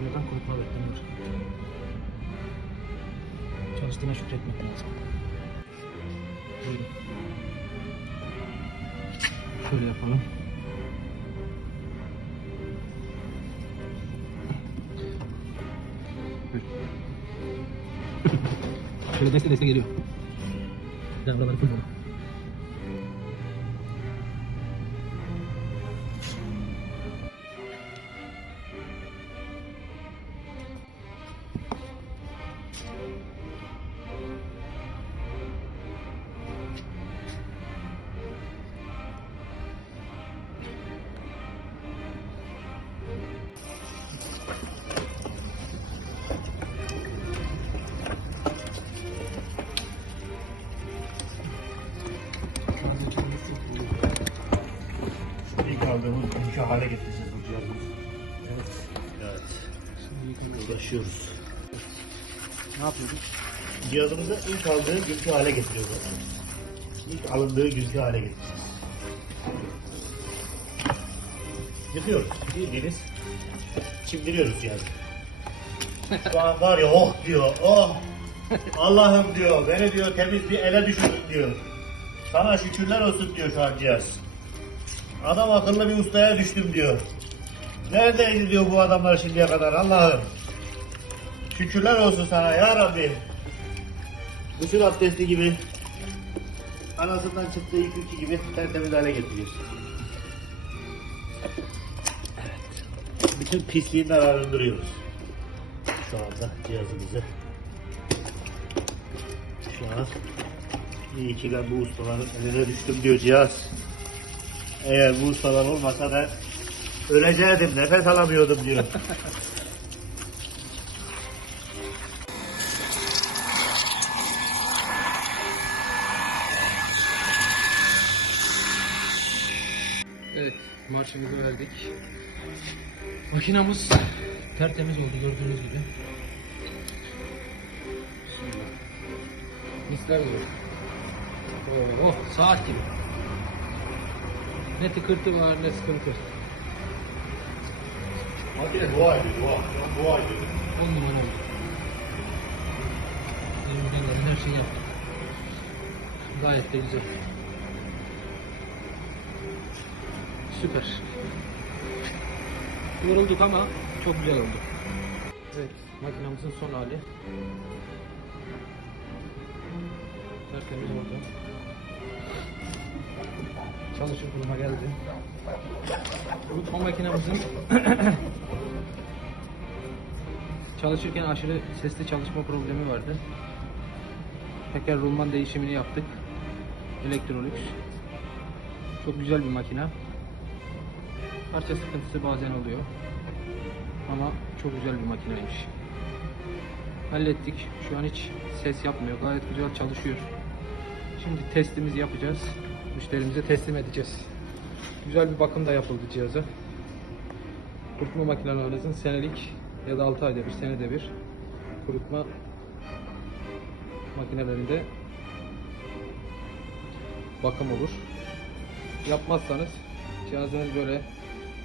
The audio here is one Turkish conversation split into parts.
makineden kurutma bekleniyor. Çalıştığına şükretmek lazım. Buyurun. Şöyle yapalım. Şöyle deste deste geliyor. Bir tane buraları full aldığımız günkü hale getireceğiz bu cihazımızı. Evet. Evet. Şimdi. Uğraşıyoruz. Ne yapıyorduk? Cihazımızı ilk aldığı günkü hale getiriyoruz. İlk alındığı günkü hale getireceğiz. Yıkıyoruz. Bildiğiniz çimdiriyoruz cihazı. Şu an var ya oh diyor oh. Allah'ım diyor beni diyor temiz bir ele düşürdün diyor. Sana şükürler olsun diyor şu an cihaz. Adam akıllı bir ustaya düştüm diyor. Neredeydi diyor bu adamlar şimdiye kadar Allah'ım. Şükürler olsun sana ya Rabbi. Gusül abdesti gibi anasından çıktığı ilk iki gibi tertemiz hale getiriyorsun. Evet. Bütün pisliğinden arındırıyoruz. Şu anda cihazımızı. Şu an iyi ki ben bu ustaların eline düştüm diyor cihaz. Eğer bu ustalar olmasa ben ölecektim, nefes alamıyordum diyor. Marşımızı verdik. Makinamız tertemiz oldu gördüğünüz gibi. Misler gibi. Oh, saat gibi. Ne tıkırtı var ne sıkıntı. Makine dua ediyor, dua. Dua ediyor. On numara oldu. Elimizden gelen her şeyi yaptık. Gayet de güzel. Süper. Yorulduk ama çok güzel oldu. Evet, makinamızın son hali. Tertemiz oldu. Çalışır duruma geldi. Kurutma makinamızın çalışırken aşırı sesli çalışma problemi vardı. Teker rulman değişimini yaptık. Electrolux. Çok güzel bir makina. Parça sıkıntısı bazen oluyor. Ama çok güzel bir makineymiş. Hallettik. Şu an hiç ses yapmıyor. Gayet güzel çalışıyor. Şimdi testimizi yapacağız. Müşterimize teslim edeceğiz. Güzel bir bakım da yapıldı cihaza. Kurutma makinelerinizin senelik ya da 6 ayda bir, senede bir kurutma makinelerinde bakım olur. Yapmazsanız cihazınız böyle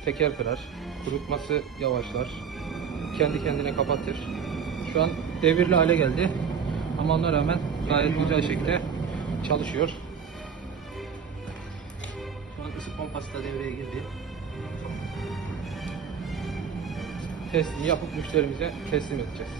teker kırar, kurutması yavaşlar, kendi kendine kapatır. Şu an devirli hale geldi ama ona rağmen gayet güzel şekilde çalışıyor. Pompası da devreye girdi. Testini yapıp müşterimize teslim edeceğiz.